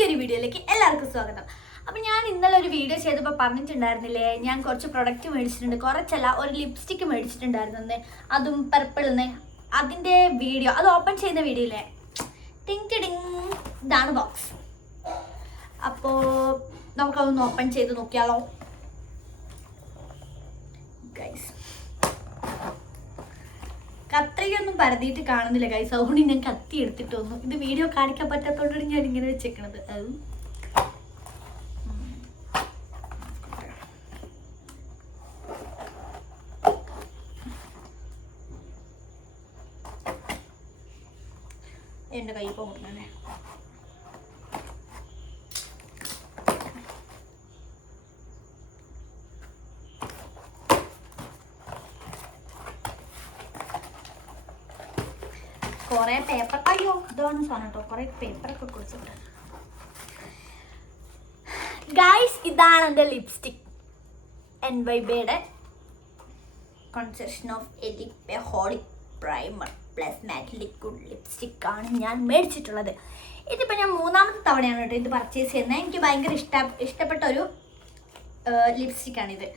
പുതിയൊരു വീഡിയോയിലേക്ക് എല്ലാവർക്കും സ്വാഗതം. അപ്പം ഞാൻ ഇന്നലെ ഒരു വീഡിയോ ചെയ്തപ്പോൾ പറഞ്ഞിട്ടുണ്ടായിരുന്നില്ലേ ഞാൻ കുറച്ച് പ്രൊഡക്റ്റ് മേടിച്ചിട്ടുണ്ട് കുറച്ചല്ല ഒരു ലിപ്സ്റ്റിക്ക് മേടിച്ചിട്ടുണ്ടായിരുന്നു അതും പർപ്പിളിന്ന് അതിന്റെ വീഡിയോ അത് ഓപ്പൺ ചെയ്യുന്ന വീഡിയോ ഇല്ലേ ടിങ് ടിങ് ഇതാണ് ബോക്സ് അപ്പോൾ നമുക്കതൊന്ന് ഓപ്പൺ ചെയ്ത് നോക്കിയാലോ. ഗൈസ് കത്രികയൊന്നും പരതിയിട്ട് കാണുന്നില്ല ഗൈസ് അതുകൊണ്ട് ഞാൻ കത്തി എടുത്തിട്ട് വന്നു. ഇത് വീഡിയോ കാണിക്കാൻ പറ്റാത്തതുകൊണ്ടാണ് ഞാൻ ഇങ്ങനെ വെച്ചേക്കണത്. എന്റെ കൈ പോകുന്നേ കുറെ പേപ്പർ അയ്യോ ഇതാണ് സാധനം കേട്ടോ കുറെ പേപ്പറൊക്കെ കുറിച്ചിട്ട് ഗൈസ് ഇതാണ് എന്റെ lipstick N Y concession of എലിപ്പെ holy primer plus matte liquid lipstick ആണ് ഞാൻ മേടിച്ചിട്ടുള്ളത്. ഇതിപ്പോൾ ഞാൻ മൂന്നാമത്തെ തവണയാണ് കേട്ടോ ഇത് പർച്ചേസ് ചെയ്യുന്നത്. എനിക്ക് ഭയങ്കര ഇഷ്ട ഇഷ്ടപ്പെട്ട ഒരു ലിപ്സ്റ്റിക്കാണിത്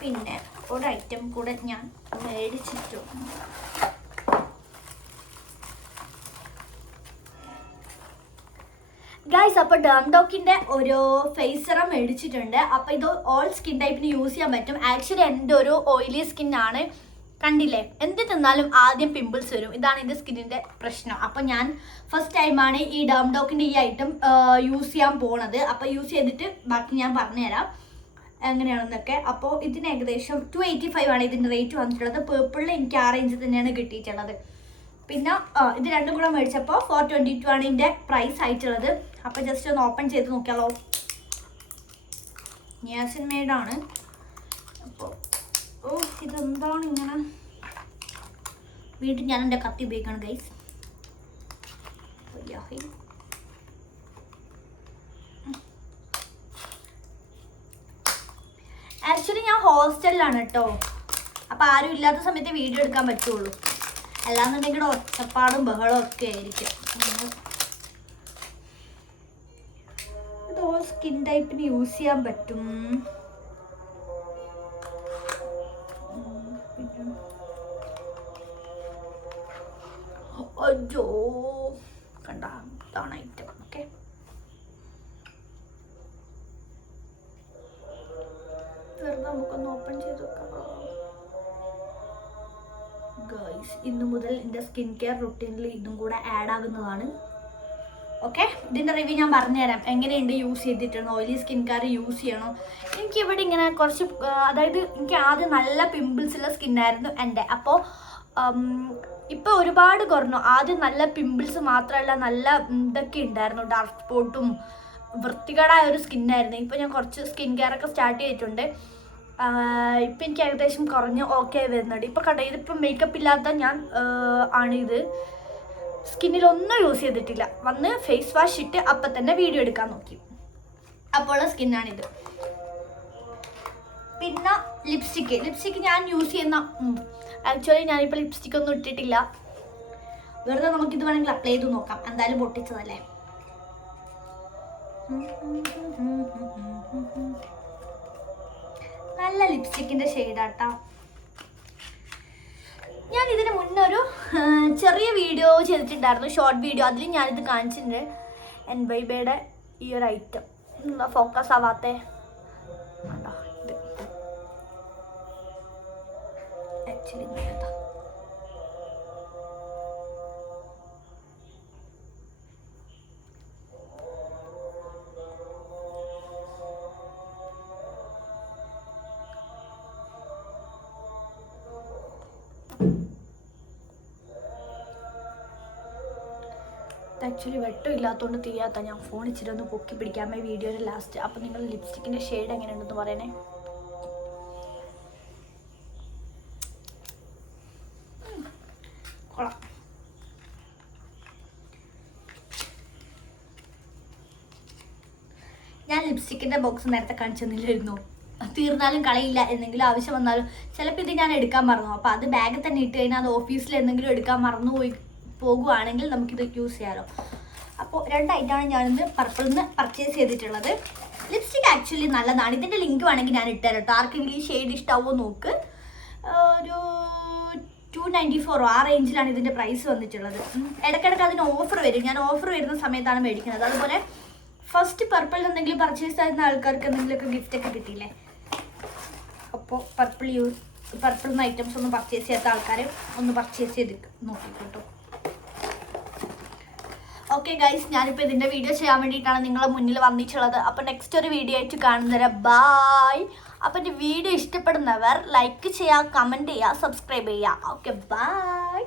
പിന്നെ ഒരു ഐറ്റം കൂടെ ഞാൻ മേടിച്ചിട്ടുണ്ട്. ഗൈസ് അപ്പോൾ ഡോക്കിന്റെ ഒരു ഫേസ് സെറം മേടിച്ചിട്ടുണ്ട്. അപ്പോൾ ഇത് ഓൾ സ്കിൻ ടൈപ്പിന് യൂസ് ചെയ്യാൻ പറ്റും. ആക്ച്വലി എന്റെ ഒരു ഓയിലി ആണ്. കണ്ടില്ലേ? എന്ത് തിന്നാലും ആദ്യം പിമ്പിൾസ് വരും. ഇതാണ് എന്റെ സ്കിന്നിന്റെ പ്രശ്നം. അപ്പോൾ ഞാൻ ഫസ്റ്റ് ടൈമാണ് ഈ ഡോക്കിന്റെ ഈ ഐറ്റം യൂസ് ചെയ്യാൻ പോണത്. അപ്പോൾ യൂസ് ചെയ്തിട്ട് ബാക്കി ഞാൻ പറഞ്ഞുതരാം. എങ്ങനെയാണെന്നൊക്കെ. അപ്പോൾ ഇതിന് ഏകദേശം ടു എയ്റ്റി ഫൈവ് ആണ് ഇതിന്റെ റേറ്റ് വന്നിട്ടുള്ളത്. പേർപ്പിളിൽ എനിക്ക് ആ റേഞ്ച് തന്നെയാണ് കിട്ടിയിട്ടുള്ളത്. പിന്നെ ഇത് രണ്ടും കൂടെ മേടിച്ചപ്പോൾ ഫോർ ട്വന്റി ടു ആണ് ഇതിന്റെ പ്രൈസ് ആയിട്ടുള്ളത്. അപ്പോൾ ജസ്റ്റ് ഒന്ന് ഓപ്പൺ ചെയ്ത് നോക്കിയാലോ. നിയാസിൻ മെയ്ഡാണ് അപ്പോൾ ഓ ഇതെന്താണ് ഇങ്ങനെ? വീണ്ടും ഞാൻ എന്റെ കത്തി ഉപയോഗിക്കണം ഗൈസ് ആക്ച്വലി ഞാൻ ഹോസ്റ്റലിലാണ് കേട്ടോ അപ്പോൾ ആരും ഇല്ലാത്ത സമയത്ത് വീഡിയോ എടുക്കാൻ പറ്റുള്ളൂ. അല്ലാന്നുണ്ടെങ്കിൽ ഒച്ചപ്പാടും ബഹളവും ഒക്കെ ആയിരിക്കും. ഇത് ഓൾ സ്കിൻ ടൈപ്പിന് യൂസ് ചെയ്യാൻ പറ്റും. അജോ കണ്ട ഇതാണ് ഐറ്റം ഓക്കെ നമുക്കൊന്ന് ഓപ്പൺ ചെയ്ത് നോക്കാം ഗൈസ് ഇന്നു മുതൽ എന്റെ സ്കിൻ കെയർ റുട്ടീനിൽ ഇതും കൂടെ ആഡ് ആകുന്നതാണ്. ഓക്കെ ഇതിന്റെ റിവ്യൂ ഞാൻ പറഞ്ഞുതരാം. എങ്ങനെയുണ്ട് യൂസ് ചെയ്തിട്ടാണ് ഓയിലി സ്കിൻ കെയർ യൂസ് ചെയ്യണോ? എനിക്ക് ഇവിടെ ഇങ്ങനെ കുറച്ച് അതായത് എനിക്ക് ആദ്യം നല്ല പിമ്പിൾസ് ഉള്ള സ്കിന്നായിരുന്നു എന്റെ. അപ്പോൾ ഇപ്പോൾ ഒരുപാട് കുറഞ്ഞു. ആദ്യം നല്ല പിമ്പിൾസ് മാത്രമല്ല നല്ല ഇതൊക്കെ ഉണ്ടായിരുന്നു. ഡാർക്ക് സ്പോട്ടും വൃത്തികേടായ ഒരു സ്കിന്നായിരുന്നു ഇപ്പോൾ ഞാൻ കുറച്ച് സ്കിൻ കെയർ ഒക്കെ സ്റ്റാർട്ട് ചെയ്തിട്ടുണ്ട്. ഇപ്പം എനിക്ക് ഏകദേശം കുറഞ്ഞ് ഓക്കെ വരുന്നുണ്ട്. ഇപ്പം കണ്ട ഇതിപ്പം മേക്കപ്പ് ഇല്ലാത്ത ഞാൻ ആണിത് സ്കിന്നിലൊന്നും യൂസ് ചെയ്തിട്ടില്ല. വന്ന് ഫേസ് വാഷ് ഇട്ട് അപ്പം തന്നെ വീഡിയോ എടുക്കാൻ നോക്കി. അപ്പോൾ സ്കിന്നാണിത് പിന്നെ ലിപ്സ്റ്റിക്ക് ലിപ്സ്റ്റിക്ക് ഞാൻ യൂസ് ചെയ്യുന്ന ആക്ച്വലി ഞാനിപ്പോൾ ലിപ്സ്റ്റിക് ഒന്നും ഇട്ടിട്ടില്ല. വെറുതെ നമുക്കിത് വേണമെങ്കിൽ അപ്ലൈ ചെയ്ത് നോക്കാം. എന്തായാലും പൊട്ടിച്ചതല്ലേ? നല്ല ലിപ്സ്റ്റിക്കിന്റെ ഷെയ്ഡാട്ടോ ഞാൻ ഇതിന് മുന്നേ ഒരു ചെറിയ വീഡിയോ ചെയ്തിട്ടുണ്ടായിരുന്നു ഷോർട്ട് വീഡിയോ അതിൽ ഞാനിത് കാണിച്ചിട്ടുണ്ട്. എൻ ബൈബയുടെ ഈ ഒരു ഐറ്റം ഫോക്കസ് ആവാത്തെ ആക്ച്വലി ആക്ച്വലി വെട്ടം ഇല്ലാത്തതുകൊണ്ട് തീയാത്ത. ഞാൻ ഫോൺ ഇച്ചിരി ഒന്ന് പൊക്കി പിടിക്കാമേ വീഡിയോയുടെ ലാസ്റ്റ് അപ്പം നിങ്ങൾ ലിപ്സ്റ്റിക്കിന്റെ ഷെയ്ഡ് എങ്ങനെയുണ്ടെന്ന് പറയണേ? ഞാൻ ലിപ്സ്റ്റിക്കിന്റെ ബോക്സ് നേരത്തെ കാണിച്ചെന്നില്ലായിരുന്നു. തീർന്നാലും കളയില്ല. എന്തെങ്കിലും ആവശ്യം വന്നാലും ചിലപ്പോൾ ഇത് ഞാൻ എടുക്കാൻ മറന്നു. അപ്പോൾ അത് ബാഗിൽ തന്നെ ഇട്ട് കഴിഞ്ഞാൽ അത് ഓഫീസിൽ എന്തെങ്കിലും എടുക്കാൻ മറന്നു പോയി പോകുവാണെങ്കിൽ നമുക്കിത് യൂസ് ചെയ്യാമല്ലോ അപ്പോൾ രണ്ട് ഐറ്റമാണ് പർപ്പിളിൽ നിന്ന് പർച്ചേസ് ചെയ്തിട്ടുള്ളത്. ലിപ്സ്റ്റിക് ആക്ച്വലി നല്ലതാണ്. ഇതിന്റെ ലിങ്ക് വേണമെങ്കിൽ ഞാൻ ഇട്ടുതരാം കേട്ടോ. ആർക്കെങ്കിലും ഈ ഷെയ്ഡ് ഇഷ്ടാവോ നോക്ക്. ഒരു ടു നയന്റി ഫോറോ ആ റേഞ്ചിലാണ് ഇതിന്റെ പ്രൈസ് വന്നിട്ടുള്ളത്. ഇടയ്ക്കിടയ്ക്ക് അതിന് ഓഫർ വരും. ഞാൻ ഓഫർ വരുന്ന സമയത്താണ് മേടിക്കുന്നത്. അതുപോലെ ഫസ്റ്റ് പർപ്പിൾ എന്തെങ്കിലും പർച്ചേസ് ചെയ്യുന്ന ആൾക്കാർക്ക് എന്തെങ്കിലുമൊക്കെ ഗിഫ്റ്റ് ഒക്കെ കിട്ടിയില്ലേ? അപ്പോൾ പർപ്പിൾ യൂസ് പർപ്പിൾ ഐറ്റംസ് ഒന്നും പർച്ചേസ് ചെയ്യാത്ത ആൾക്കാർ ഒന്ന് പർച്ചേസ് ചെയ്ത് നോക്കിക്കോട്ടോ. ഓക്കെ ഗൈസ് ഞാനിപ്പോൾ ഇതിന്റെ വീഡിയോ ചെയ്യാൻ വേണ്ടിയിട്ടാണ് നിങ്ങളെ മുന്നിൽ വന്നിട്ടുള്ളത്. അപ്പോൾ നെക്സ്റ്റ് ഒരു വീഡിയോ ആയിട്ട് കാണുന്നവരെ ബായ് അപ്പോൾ എന്റെ വീഡിയോ ഇഷ്ടപ്പെടുന്നവർ ലൈക്ക് ചെയ്യുക കമന്റ് ചെയ്യുക സബ്സ്ക്രൈബ് ചെയ്യുക. Okay bye